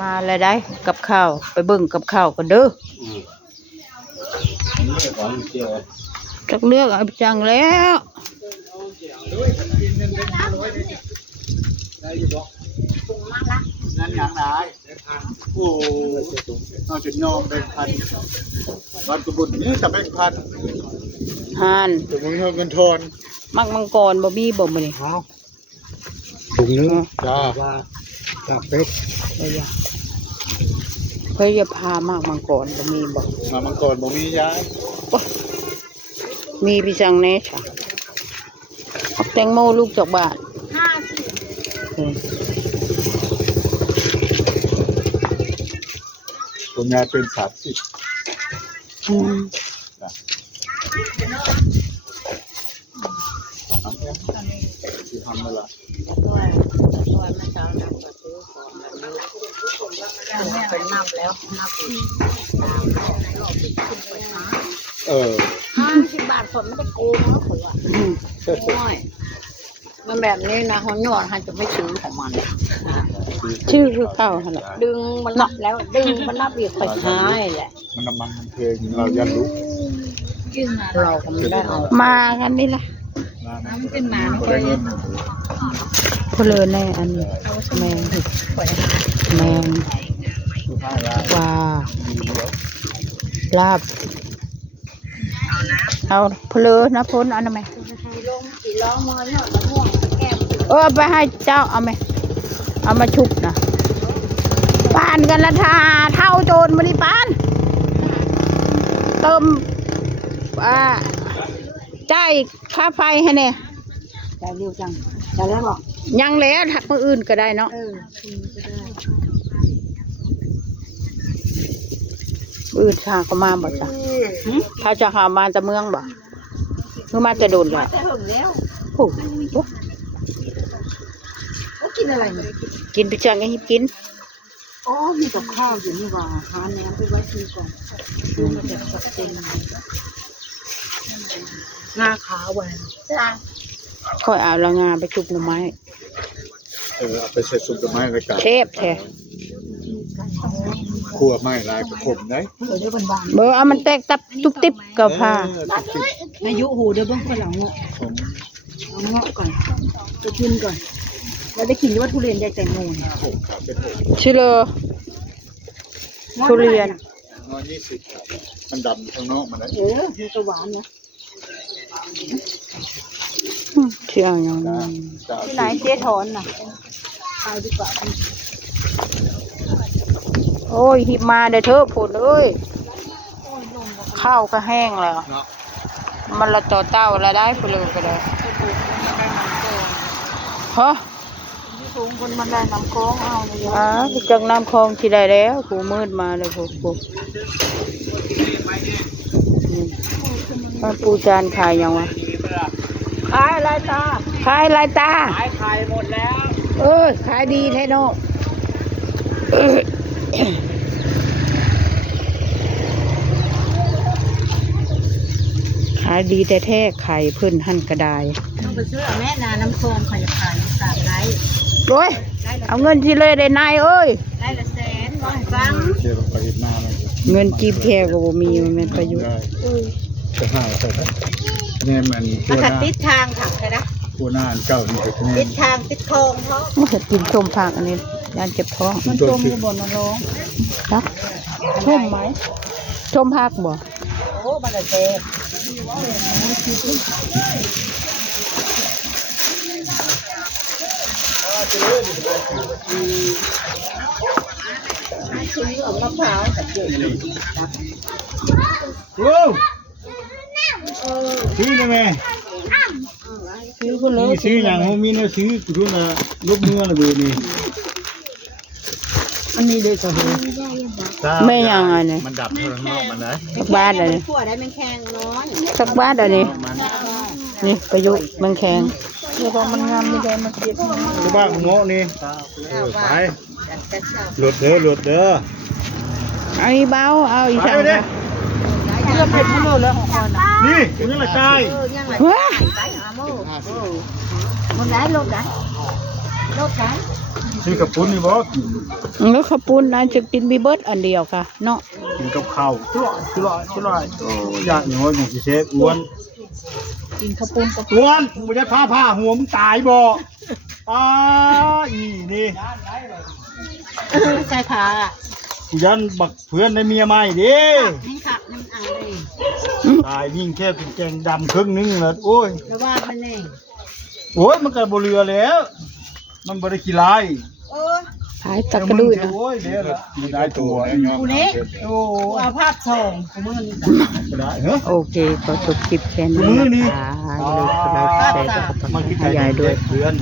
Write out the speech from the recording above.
มาแล้วได้กับข้าวไปเบิ่งกับข้าวกันเด้อจักเลือกเอาจังแล้วนั่นอย่างไรโอ้เราจะยอมแบ่งพันวันกุบุญนี่จะแบ่งพันหานถึงเงินทอนมังกรบ่มีบ่มื้อนี้ถุงนึงจ้าจากเป็ดเฮ้ยอย่าพามากมังกรบ่มีบ่มังกรบ่มีย้ายมีพี่จังแน่จ้ะแตงโมลูกจากบ้านผมยายเป็น30ทำเวลาเป็นน้ำแล้วน้ำ50 บาทคนไม่ได้โกงนะผมว่ามันแบบนี้นะเขาหยอดให้จะไม่ซื้อของมันชื่อคือเข้าหั่นแหละดึงมันนับแล้วดึงมันนับอีกไปท้ายแหละมันน้ำมันเพลงเรายันรู้เราก็ไม่ได้เอามากันนี่แหละน้ำเป็นหมาไม่ได้เพลอแน่อันนี้แมงว่าลาบเอาเพลอนะพ้นอันนั้นไหมไปให้เจ้าเอาไหมเอามาชุบนะปานกันละทาเท่าโจรมาดิปานเติมจ่ายค่าไฟให้เนี่ยจ่ายเร็วจังจ่ายแล้วหรอยังแล้วถักมืออื่นก็ได้เนาะอื่นชาก็มาบ่จ้ะถ้าจะหามาจะเมืองบ่เมื่อมาจะโดนแล้วโอ้โหกินอะไรเนี่ยกินไปจังไงกินอ๋อมีกับข้าวอยู่นี่ว่าหาแหนมไปไว้กินก่อนดูมันจะสดเต็มงาขาวไว้ค่อยเอาละงาไปชุบหน่อไม้เอาไปใส่ซุปไม้ไปกันเชฟแท้คั่วไม้ลายกระขมได้เบอร์เอามันแตกตับตุบติบกับผ้าอายุหูเดี๋ยวเบิ่งคนหลังเงาะเอาเงาะก่อนจะกินก่อนเราได้กินว่าทุเรียนใหญ่แตงโมชื่อเลยทุเรียน20มันดำข้างนอกมันนะมันจะหวานนะเชื่ออย่างนั้นที่ไหนเจ๊ถอนน่ะไปดีกว่าโอ้ยหิบมาเดี๋ยวเธอผลเลยข้าวก็แห้งแล้วมันละต่อเต้าละได้ไปเลยก็ได้ฮะสูงคนมันได้น้ำคลองเอาเลยจากน้ำคลองที่ได้แล้วกูมืดมาเลยกูปูจานขายยังวะขายอะไรตาขายหมดแล้วขายดีแท้เนาะขายดีแต่แท้ไข่เพิ่นหั่นกระไดต้องไปซื้อแม่นาน้ำโคมขายขายสามไรโอ้ยเอาเงินที่เลยได้นายเอ้ยได้ละแสนร้อยฟังเงินจีบแค่ก็บ่มีมันประโยชน์จะหาใช่ไหมเนี่ยมันติดทางค่ะใช่ไหมตัวหน้าเก่านี่ติดทางติดคลองเขาติดส้มผักอันนี้ยานเจ็บท้องมันส้มมีบ่นร้องครับส้มไหมส้มผักบ่โอ้บันเดย์ซื้อมะพร้าวกับเยอะซื้อได้ไหมซื้ออย่างโมมีเนี่ยซื้อรุ่นละลูกเนื้อละเบอร์นี่อันนี้เลยจ้ะไม่ยังไงเนี่ยมันดับเท่านั้นมันนะสักบ้านอะไรสักบ้านอะไรนี่ประยุกต์มันแข็งเดี๋ยวมันงามไม่ได้มันเจ็บหรือบ้านเงาะนี่ไปหลุดเด้อเอาอีเบาเอาอีช่างนะเลือดเผ็ดทั้งหมดเลยของคนนี่คุณยังไรตายว้ามันไหนรถไหน ซื้อกับปุ้นนี่บ่กิน แล้วข้าวปุ้นนะจะกินบีเบิร์ดอันเดียวค่ะเนาะ กินกับข้าวจุลอยโอ้ยากหน่อยอย่างสิเชฟอ้วน กินข้าวปุ้นกับ อ้วนมึงจะผ้าหัวมึงตายบ่อีนี่ ใส่ผ้า กูยันบักเพื่อนในเมียใหม่ดิ ให้ขับน้ำอ่างเลย ตายยิ่งแค่เป็นแกงดำครึ่งนึงแล้วโอ้ย แล้วว่ามันเอง โอ้ยมันก็บ่เรือแล้ว มันบ่ได้ขี้ลาย หายตะกระดุยนะ โอ้ยเดี๋ยวละมีได้ตัวกูนี้โอ้ เอาภาพส่งมือนี้ ได้เหรอ โอเคขอจบคลิปแค่นี้นะคะอย่าลืมกดไลค์กดแชร์กดติดตามให้ยายด้วย เพื่อน